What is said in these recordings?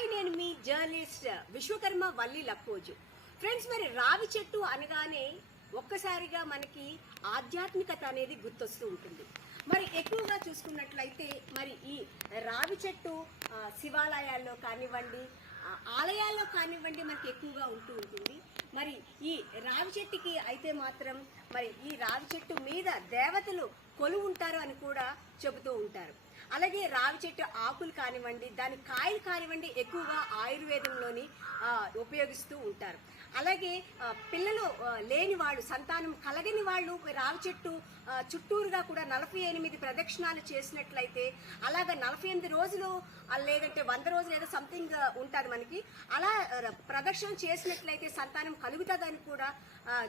Hi, నేను మీ journalist Vishwakarma Valli Lakkoju. Friends, మరి రావి చెట్టు అనగానే ఒక్కసారిగా మనకి ఆధ్యాత్మికత అనేది గుర్తొస్తూ ఉంటుంది. మరి ఎక్కువగా చూసుకున్నట్లయితే మరి ఈ రావి చెట్టు శివాలయాల్లో కానివ్వండి, ఆలయాల్లో కానివ్వండి మనకి ఎక్కువగా ఉంటూ ఉంటుంది. మరి ఈ రావి చెట్టుకి అయితే మాత్రం మరి ఈ రావి చెట్టు మీద దేవతలు కొలువు ఉంటారు అని కూడా చెబుతూ ఉంటారు. అలాగే రావి చెట్టు ఆకులు కానివ్వండి, దాని కాయలు కానివ్వండి ఎక్కువగా ఆయుర్వేదంలోని ఉపయోగిస్తూ ఉంటారు. అలాగే పిల్లలు లేని వాళ్ళు, సంతానం కలగని వాళ్ళు రావి చెట్టు చుట్టూరుగా కూడా 48 ప్రదక్షిణాలు చేసినట్లయితే, అలాగా 48 రోజులు లేదంటే 100 రోజులు ఏదో సంథింగ్ ఉంటుంది మనకి, అలా ప్రదక్షిణ చేసినట్లయితే సంతానం కలుగుతుందని కూడా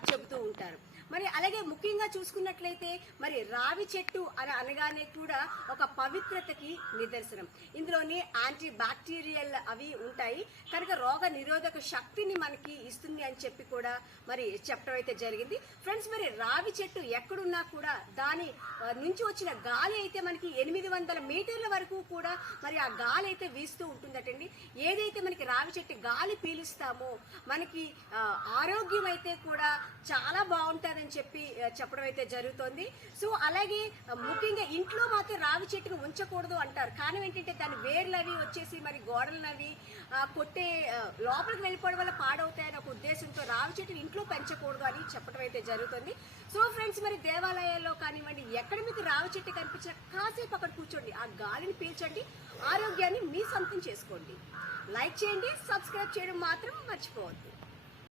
చెబుతూ ఉంటారు. మరి అలాగే ముఖ్యంగా చూసుకున్నట్లయితే మరి రావి చెట్టు అని అనగానే కూడా ఒక పవిత్రతకి నిదర్శనం. ఇందులోని యాంటీ బ్యాక్టీరియల్ అవి ఉంటాయి కనుక రోగ నిరోధక శక్తిని మనకి ఇస్తుంది అని చెప్పి కూడా మరి చెప్పడం అయితే జరిగింది. ఫ్రెండ్స్, మరి రావి చెట్టు ఎక్కడున్నా కూడా దాని నుంచి వచ్చిన గాలి అయితే మనకి 800 మీటర్ల వరకు కూడా మరి ఆ గాలి అయితే వీస్తూ ఉంటుందటండి. ఏదైతే మనకి రావి చెట్టు గాలి పీలుస్తామో మనకి ఆరోగ్యం అయితే కూడా చాలా బాగుంటుందని చెప్పి చెప్పడం అయితే జరుగుతోంది. సో అలాగే ముఖ్యంగా ఇంట్లో మాత్రం రావి చెట్టును ఉంచకూడదు అంటారు. కారణం ఏంటంటే దాని వేర్లు అవి వచ్చేసి మరి గోడలను అవి కొట్టే లోపలికి వెళ్ళిపోవడం వల్ల పాడవుతాయని ఒక ఉద్దేశంతో రావి చెట్టును ఇంట్లో పెంచకూడదు అని చెప్పడం అయితే జరుగుతుంది. సో ఫ్రెండ్స్, మరి దేవాలయాల్లో కానివ్వండి ఎక్కడ మీకు రావి చెట్టు కనిపించినా కాసేపు అక్కడ కూర్చోండి, ఆ గాలిని పీల్చండి, ఆరోగ్యాన్ని మీ సొంతం చేసుకోండి. లైక్ చేయండి, సబ్స్క్రైబ్ చేయడం మాత్రం మర్చిపోవద్దు.